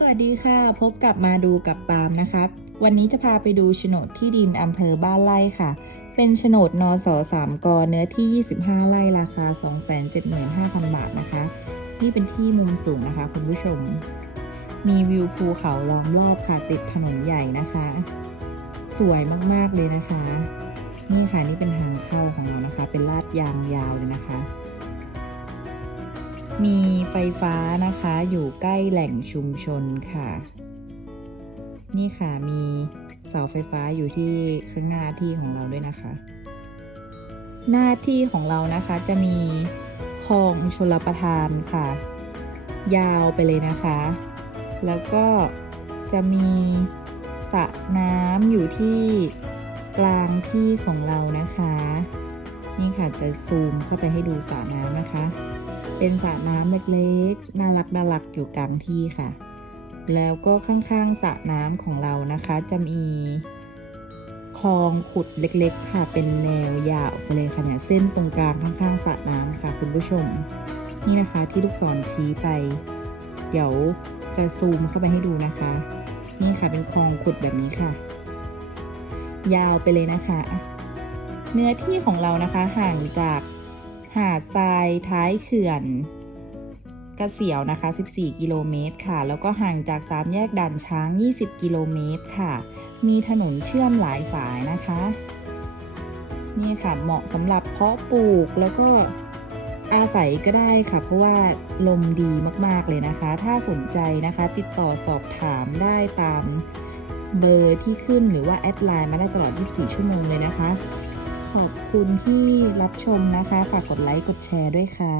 สวัสดีค่ะ พบกับมาดูกับปาล์มนะคะ วันนี้จะพาไปดูโฉนดที่ดินอำเภอบ้านไร่ค่ะ เป็นโฉนดนสสามกเนื้อที่ 25 ไร่ราคา 275,000 บาทนะคะ นี่เป็นที่มุมสูงนะคะคุณผู้ชม มีวิวภูเขาล้อมรอบค่ะติดถนนใหญ่นะคะ สวยมากๆเลยนะคะ นี่ค่ะนี่เป็นทางเข้าของเรานะคะ เป็นลาดยางยาวเลยนะคะ มีไฟฟ้านะคะอยู่ใกล้แหล่งชุมชนค่ะ นี่ค่ะมีเสาไฟฟ้าอยู่ที่ข้างหน้าที่ของเราด้วยนะคะ หน้าที่ของเรานะคะจะมีคลองชลประทานค่ะ ยาวไปเลยนะคะ แล้วก็จะมีสระน้ำอยู่ที่กลางที่ของเรานะคะ นี่ค่ะจะซูมเข้าไปให้ดูสระน้ำนะคะ เป็นสระน้ำเล็กๆ น่ารักน่ารักอยู่กลางที่ค่ะ แล้วก็ข้างๆสระน้ำของเรานะคะ จะมีคลองขุดเล็กๆ ค่ะ เป็นแนวยาวไปเลยค่ะเนี่ยเส้นตรงกลางข้างๆสระน้ำค่ะ คุณผู้ชม นี่นะคะที่ลูกศรชี้ไป เดี๋ยวจะซูมเข้าไปให้ดูนะคะ นี่ค่ะเป็นคลองขุดแบบนี้ค่ะ ยาวไปเลยนะคะ เนื้อที่ของเรานะคะห่างจาก หาดทรายท้ายเขื่อนกระเสียวนะคะ 14 กิโลเมตรค่ะ แล้วก็ห่างจากสามแยกด่านช้าง 20 กิโลเมตรค่ะ มีถนนเชื่อมหลายสายนะคะ นี่ค่ะ เหมาะสำหรับเพาะปลูกแล้วก็อาศัยก็ได้ค่ะ เพราะว่าลมดีมากๆเลยนะคะ ถ้าสนใจนะคะ ติดต่อสอบถามได้ตามเบอร์ที่ขึ้นหรือว่าแอดไลน์มาได้ตลอด 24 ชั่วโมงเลยนะคะ ขอบคุณที่รับชมนะคะ ฝากกดไลค์ กดแชร์ด้วยค่ะ